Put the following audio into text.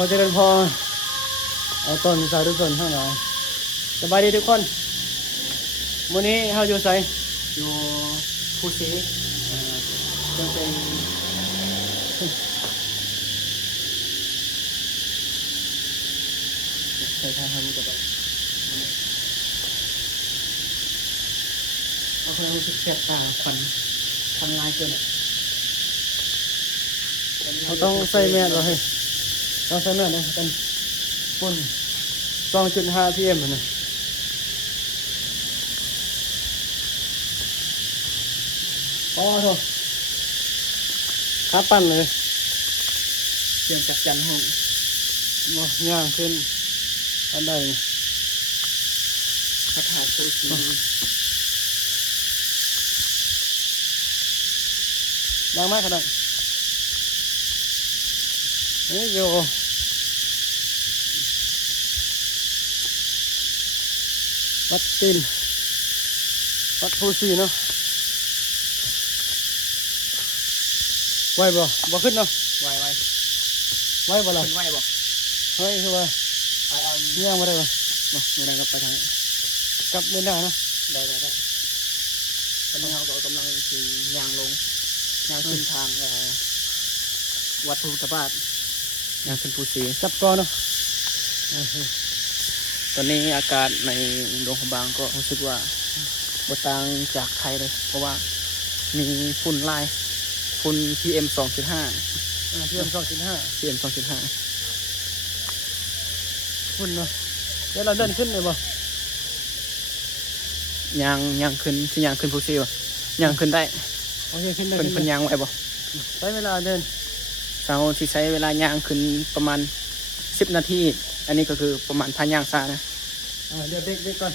อเจริญพรเอาต้นสาธุชนทั้งหลายสบายดีทุกคนมื้อนี้เฮาอยู่ไสอยู่ภูซีจะเป็นใส่ทางทำกระบอกเอาคนรู้สึกแสบตาควันลายเกินอ่ะ เราต้องใส่แมสเหรอเฮ้ยต้องใส่แมสนะกันฝุ่น 2.5 PM นะอ๋อโธ่ขาปั่นเลย เสียงจักจันห้อง บ่ย่างขึ้นอันใดนี่ พระธาตุภูซี ดังมากขนาดนี่โยวัดตีนวัดภูสีเนาะไหวบ่ขึ้นเนาะ ไว ไหวบ่ล่ะ เป็นไวบอก เฮ้ยคือว่า ไอเอา ย่างมาได้บ่ ไม่ได้ก็ไปทาง กลับไม่ได้เนาะ ได้ตอนนี้เราก็กำลังขี่ยางลงยางขึ้นทางวัดพุทธบาทยางขึ้นภูสี จับก่อนเนาะ ตอนนี้อากาศในหลวงพระบางก็รู้สึกว่าบ่ต่างจากไทยเลย เพราะว่ามีฝุ่นลายฝุ่น PM 2.5 PM 2.5 PM 2.5 ฝุ่นเนาะเดี๋ยวเราเดินขึ้นเลยบ่ ยางขึ้นที่ยางขึ้นภูซีบ่ยางขึ้นได้ โอเคขึ้นได้ เป็น ขึ้น เป็น ได้ ยางไหวบ่ ใช้เวลาเดิน เราที่ใช้เวลายางขึ้นประมาณ10 นาทีอันนี้ก็คือประมาณพันยางซานะ เดี๋ยวเบรกก่อน